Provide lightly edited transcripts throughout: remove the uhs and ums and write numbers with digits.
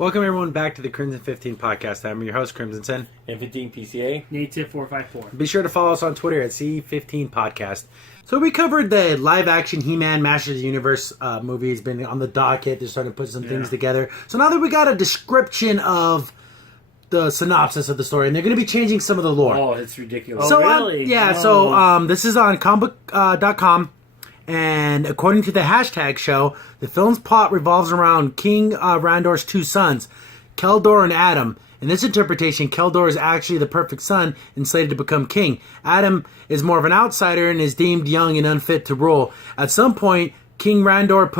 Welcome everyone back to the Crimson 15 podcast. I'm your host, Crimson Sen. And 15 PCA. Native 454. Be sure to follow us on Twitter at C15 Podcast. So we covered the live-action He-Man Masters of the Universe movie. It's been on the docket. They're starting to put some things together. So now that we got a description of the synopsis of the story, and they're going to be changing some of the lore. Oh, it's ridiculous. So, really? This is on comicbook.com. And according to the hashtag show, the film's plot revolves around King Randor's two sons, Keldor and Adam. In this interpretation, Keldor is actually the perfect son and slated to become king. Adam is more of an outsider and is deemed young and unfit to rule. At some point, King Randor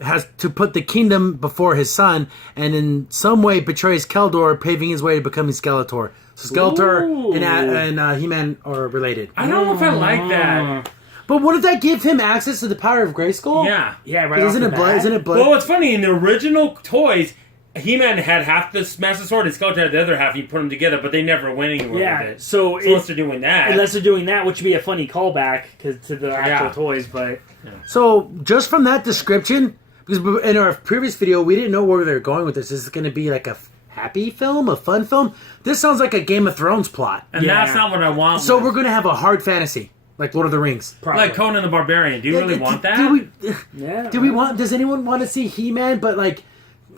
has to put the kingdom before his son, and in some way betrays Keldor, paving his way to becoming Skeletor. So Skeletor and He-Man are related. I don't know if I like that. But wouldn't that give him access to the power of Grayskull? Yeah. Right. Isn't it blood? Isn't it blood? Well, it's funny. In the original toys, He-Man had half the Master Sword and Skeletor had the other half. He put them together, but they never went anywhere with it. So unless they're doing that. Unless they're doing that, which would be a funny callback to the actual toys, but... So, just from that description, because in our previous video, we didn't know where they were going with this. Is this going to be like a happy film, a fun film? This sounds like a Game of Thrones plot. And that's not what I want. So we're going to have a hard fantasy, like Lord of the Rings. Like Conan the Barbarian. Do you really want that? Do we want? Does anyone want to see He-Man? But like,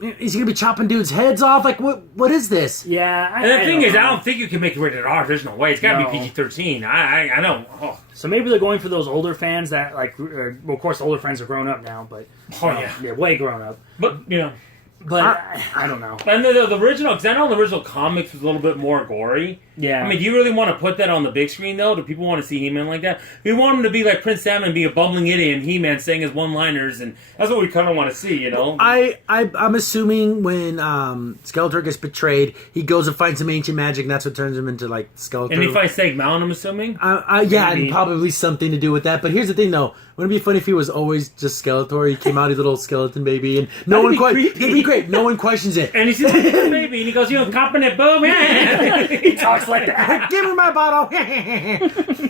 is he gonna be chopping dudes' heads off? Like, what is this? Yeah. And the thing is, I don't think you can make it rated R. There's no way. It's got to be PG-13. I don't. Oh. So maybe they're going for those older fans that like. Well, of course, the older fans are grown up now, but yeah, way grown up. But But I don't know. And the original, because I know the original comics was a little bit more gory. Yeah. I mean, do you really want to put that on the big screen, though? Do people want to see He-Man like that? We want him to be like Prince Sam and be a bumbling idiot and He-Man saying his one-liners, and that's what we kind of want to see, you know? I'm assuming when Skeletor gets betrayed, he goes and finds some ancient magic, and that's what turns him into, like, Skeletor. And he fights Stag Mountain, I'm assuming? Yeah, and probably something to do with that. But here's the thing, though. Wouldn't it be funny if he was always just Skeletor? He came out, his little skeleton baby, and it'd be great. No one questions it. And he says, "Hey, baby," and he goes, "You know, copping it, boom." He talks like that. Give me my bottle.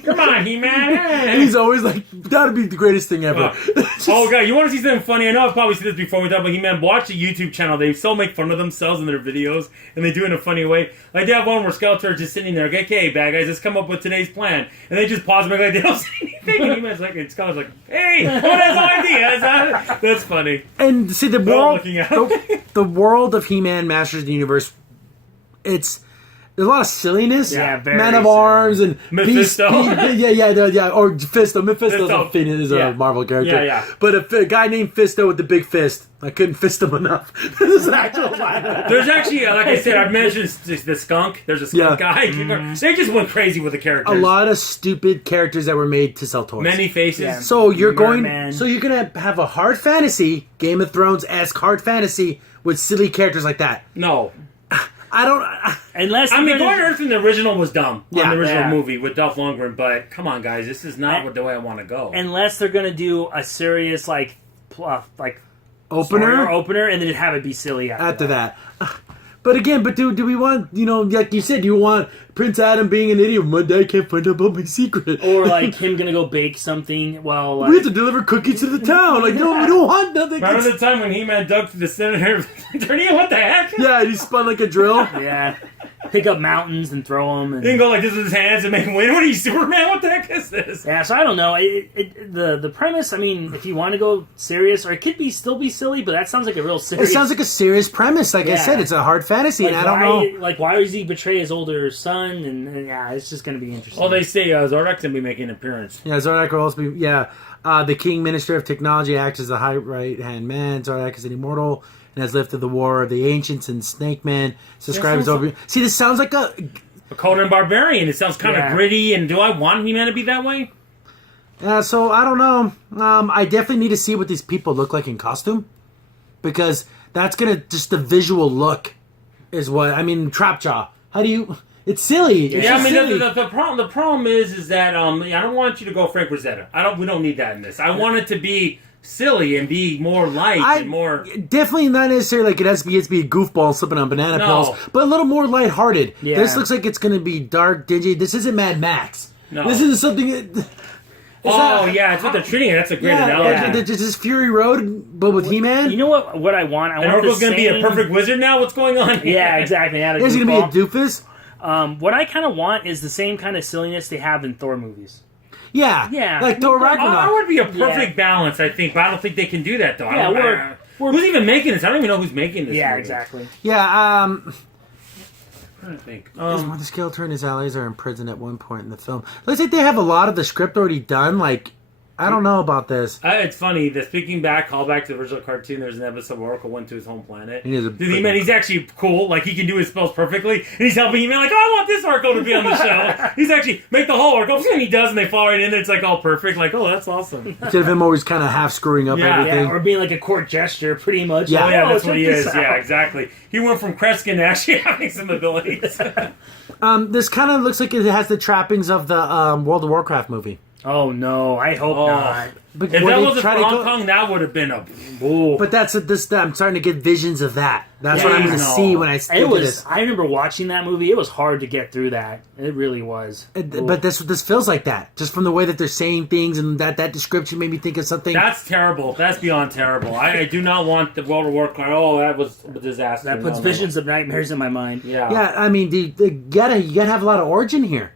Come on, He-Man. He's always like, that'd be the greatest thing ever. Oh, God, you want to see something funny? I know I've probably said this before we talk about He-Man. Watch the YouTube channel. They still make fun of themselves in their videos, and they do it in a funny way. Like, they have one where Skeletor is just sitting there, like, okay, bad guys, let's come up with today's plan. And they just pause and make like they don't say anything. And He-Man's like, and Skeletor's like, hey, what has no idea? That's funny. And see, the world of He-Man Masters of the Universe, there's a lot of silliness. Yeah, very Man of Arms and Mephisto. Or Fisto. Mephisto is a Marvel character. Yeah. But a guy named Fisto with the big fist. I couldn't fist him enough. This is an actual line. There's actually, like I said, I've mentioned the skunk. There's a skunk guy. They just went crazy with the characters. A lot of stupid characters that were made to sell toys. Many faces. Yeah. So you're going to have a hard fantasy, Game of Thrones-esque hard fantasy with silly characters like that. No. Unless I mean, Going to Earth in the original was dumb. Yeah. The original movie with Dolph Lundgren, but come on, guys, this is not the way I want to go. Unless they're gonna do a serious Opener, and then have it be silly after that. But again, do we want, like you said, you want Prince Adam being an idiot? My dad can't find out about my secret. Or like him gonna go bake something. Well, we have to deliver cookies to the town. Like, no, we don't want nothing. Remember the time when He-Man dug through the center? What the heck? Yeah, he spun like a drill. Yeah. Pick up mountains and throw them. And... He can go like this with his hands and make him win. What are you, Superman? What the heck is this? Yeah, so I don't know. The premise, I mean, if you want to go serious, or it could still be silly, but that sounds like a real serious... It sounds like a serious premise. Like I said, it's a hard fantasy, like and I don't know... Like, why does he betray his older son? And yeah, it's just going to be interesting. Well, they say Zordak's going to be making an appearance. Yeah, Zordak will also be... Yeah, the King Minister of Technology acts as the high right-hand man. Zordak is an immortal and has lifted the war of the ancients, and Snake Man subscribes over... See, this sounds like a Conan Barbarian. It sounds kind of gritty, and do I want He-Man to be that way? Yeah, so I don't know. I definitely need to see what these people look like in costume, because that's gonna just the visual look is what I mean. Trapjaw. How do you? It's silly. It's silly. The problem is that I don't want you to go Frank Rosetta. We don't need that in this. I want it to be silly and be more light and more... Definitely not necessarily like it has to be a goofball slipping on banana pills, but a little more lighthearted. Yeah. This looks like it's going to be dark, dingy. This isn't Mad Max. No. This isn't something... Oh, yeah, it's what they're treating it. That's a great analogy. It's just Fury Road, but with He-Man. You know what I want? I And want Orko's going to be a perfect wizard now? What's going on here? Yeah, exactly. He's going to be a doofus. What I kind of want is the same kind of silliness they have in Thor movies. Yeah. Like Thor Ragnarok. That would be a perfect balance, I think, but I don't think they can do that, though. Yeah, who's even making this? I don't even know who's making this. Yeah, movie. exactly. Yeah, I'm trying to think. the Skeletor and his allies are in prison at one point in the film. Looks like they have a lot of the script already done. Like, I don't know about this. It's funny. Speaking back, call back to the original cartoon. There's an episode where Oracle went to his home planet. He's actually cool. Like, he can do his spells perfectly. And he's helping He-Man, like, oh, I want this Oracle to be on the show. He's actually, make the whole Oracle. And he does, and they fall right in there. It's, like, all perfect. Like, oh, that's awesome. Instead of him always kind of half screwing up everything. Yeah, or being like a court gesture, pretty much. Yeah, like, that's what he check is. this Yeah, out. exactly. He went from Kreskin to actually having some abilities. This kind of looks like it has the trappings of the World of Warcraft movie. Oh, no. I hope not. But If where that they wasn't try for to Hong go- Kong, that would have been a... But I'm starting to get visions of that. That's what I'm going to no. see when I think of this. I remember watching that movie. It was hard to get through that. It really was. But this feels like that, just from the way that they're saying things, and that description made me think of something. That's terrible. That's beyond terrible. I do not want the World of Warcraft. Oh, that was a disaster. That puts visions of nightmares in my mind. Yeah. Yeah, I mean, you gotta have a lot of origin here.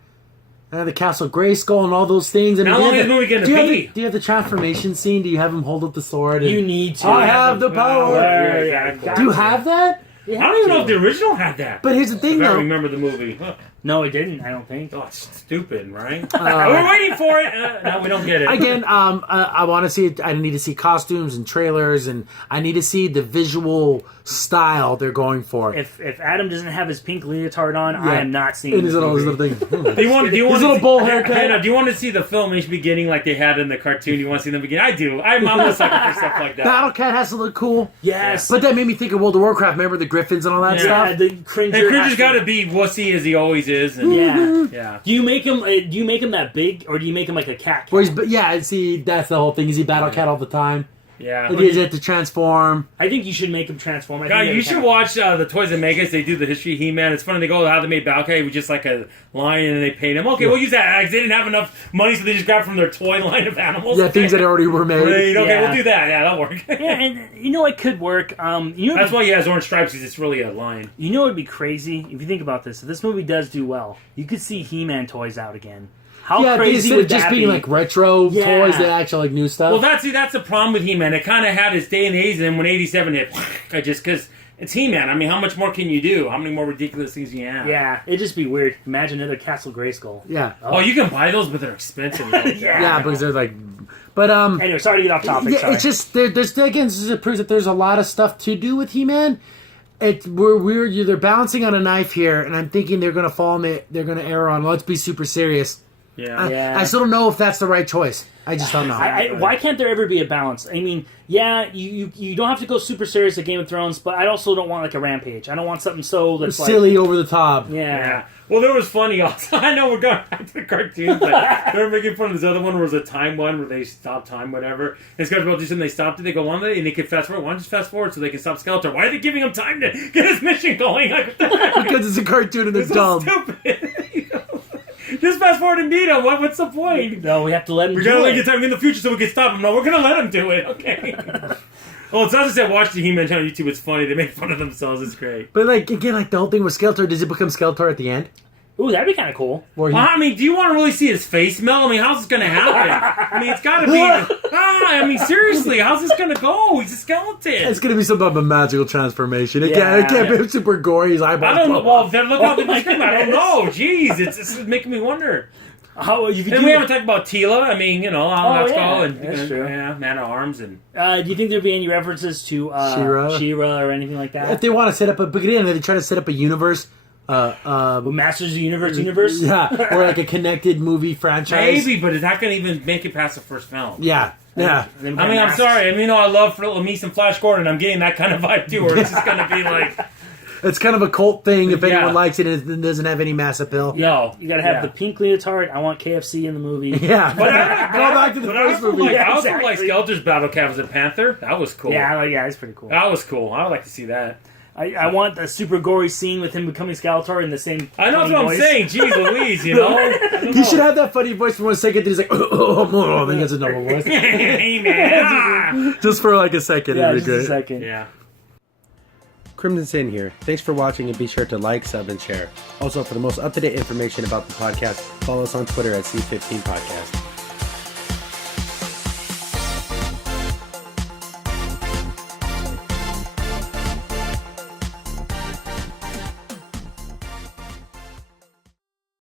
The Castle Grayskull and all those things. I mean, How long is the movie going to be? Do you have the transformation scene? Do you have him hold up the sword? And, You need to. I have the power. Yeah, exactly. Do you have that? You I have don't even to. know if the original had that. But here's the thing, I though. remember the movie. Huh. No, it didn't. I don't think. Oh, it's stupid, right? We're waiting for it. No, we don't get it. Again, I want to see it. I need to see costumes and trailers, and I need to see the visual style they're going for. If Adam doesn't have his pink leotard on, I am not seeing And this his little movie. thing. Do you want His little bowl haircut. Hannah, do you want to see the film in the beginning like they had in the cartoon? You want to see the beginning? I do. I'm a sucker for stuff like that. Battle Cat has to look cool. Yes. But that made me think of World of Warcraft. Remember the Griffins and all that yeah, stuff? the Cringer. And Cringer's has got to be wussy as he always is. And, Yeah. yeah. Do you make him? Do you make him that big, or do you make him like a cat? Where see, that's the whole thing. Is he Battle Cat all the time? Yeah. Like, he has to transform. I think you should make him transform. I God, think you they should can. watch the Toys and Megas. They do the history of He-Man. It's funny. They go how they made Balkai with just like a lion and they paint him. Okay, we'll use that. They didn't have enough money, so they just got from their toy line of animals. Yeah, things that already were made. Great. Okay, Yeah. we'll do that. Yeah, that'll work. Yeah, and you know it could work. That's why he has orange stripes, because it's really a lion. You know it would be crazy if you think about this. If this movie does do well, you could see He-Man toys out again. How Yeah, crazy instead would of just that being be? like retro Yeah. toys, they actually like new stuff. Well, that's the problem with He-Man. It kind of had its day and age, and then when 87 hit, because it's He-Man. I mean, how much more can you do? How many more ridiculous things you have? Yeah, it'd just be weird. Imagine another Castle Grayskull. yeah. Oh, you can buy those, but they're expensive. Yeah, because they're like, but Anyway, sorry to get off topic. yeah, sorry. it's just there's again, it proves that there's a lot of stuff to do with He-Man. They're balancing on a knife here, and I'm thinking they're gonna they're gonna err on. Let's be super serious. Yeah. Yeah. I still don't know if that's the right choice. I just don't know. Why can't there ever be a balance? I mean, yeah, you don't have to go super serious at Game of Thrones, but I also don't want like a Rampage. I don't want something so that's Silly, over the top. Like, Yeah. Well, there was funny also. I know we're going back to the cartoon, but they were making fun of this other one where it was a time one where they stopped time, whatever. And Skeletor do something, they stopped it, they go on there, and they could fast forward. Why don't you just fast forward so they can stop Skeletor? Why are they giving him time to get his mission going? Like, Because it's a cartoon and they're it's so dumb. stupid. You know? Just fast forward and beat him. What's the point? No, we have to let him We're do gonna it. let time in the future so we can stop him. No, we're gonna let him do it. Okay. Well, it's not just I watched the He-Man channel on YouTube. It's funny. They make fun of themselves. It's great. But like again, like the whole thing with Skeletor, does he become Skeletor at the end? Ooh, that'd be kind of cool. Or he, Well, I mean, do you want to really see his face melt? I mean, how's this going to happen? I mean, it's got to be... I mean, seriously, how's this going to go? He's a skeleton. it's gonna be some type of magical transformation. It Yeah. can't be super gory. His eyeballs. I don't know. blow Well, off. then look how they my describe it. I don't goodness. know. Jeez, it's making me wonder. How you could And do? we haven't talked about Tila. I mean, you know, how that's yeah, going. that's true. Yeah, Man at Arms and... do you think there'd be any references to She-Ra? or anything like that? If they want to set up but again, they try to set up a universe. Masters of the Universe? Yeah, or like a connected movie franchise. Maybe, but is that going to even make it past the first film? Yeah. Them I mean, kind of I'm masks. sorry. I mean, I love Mies and Flash Gordon. I'm getting that kind of vibe, too, where it's just going to be like... It's kind of a cult thing if Yeah. anyone likes it and it doesn't have any mass appeal. No. You gotta have Yeah. the pink leotard. I want KFC in the movie. Yeah. But I, Go back to the but I first also movie. like, Yeah, I also exactly. like Skeletor's battle cat as a panther. That was cool. Yeah, it's pretty cool. That was cool. I would like to see that. I want a super gory scene with him becoming Skeletor in the same. I know funny what I'm voice. saying. Jeez Louise, you know? I don't He know. should have that funny voice for 1 second. Then he's like, then he has a normal voice. Hey, man. Just for like a second. Yeah, it'd be just a great. second. Yeah. Crimson Sin here. Thanks for watching and be sure to like, sub, and share. Also, for the most up-to-date information about the podcast, follow us on Twitter at C15 Podcast.